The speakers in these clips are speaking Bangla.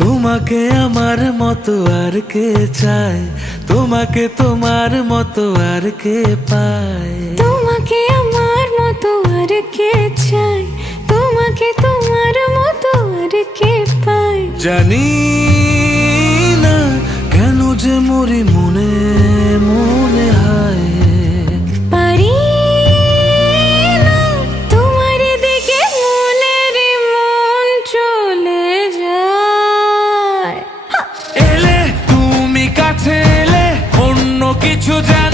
তোমাকে আমার মতো আর কে চায় তোমাকে তোমার মতো আর কে পায় আর কে চাই তোমাকে তোমার মতো আর কে পাই জানি না কেন যে মরি মনে মনে হয় পারি তোমার মন চলে যায় এলে তুমি অন্য কিছু জান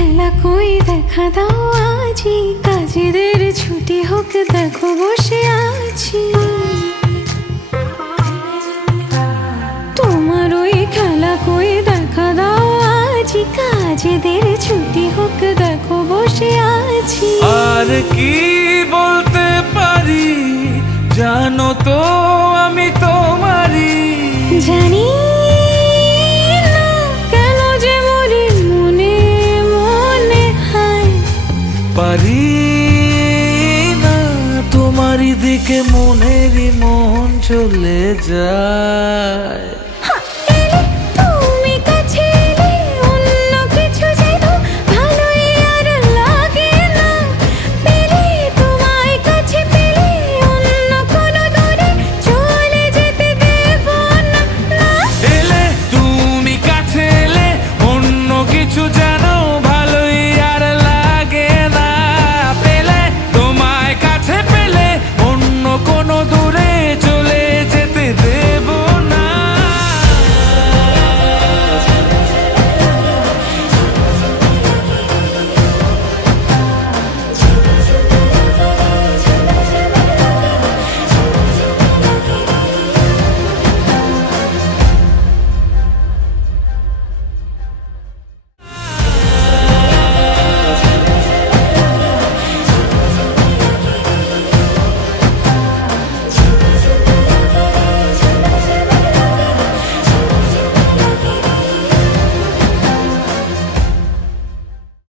খেলা কই দেখা দাও আজি কাজেদের ছুটি হোক দেখো বসে আছি তোমার ওই খেলা কই দেখা দাও আজি কাজেদের ছুটি হোক দেখো বসে আছি আর কি বলতে পারি জানো তো তোমারই দিকে মনেরই মন চলে যায়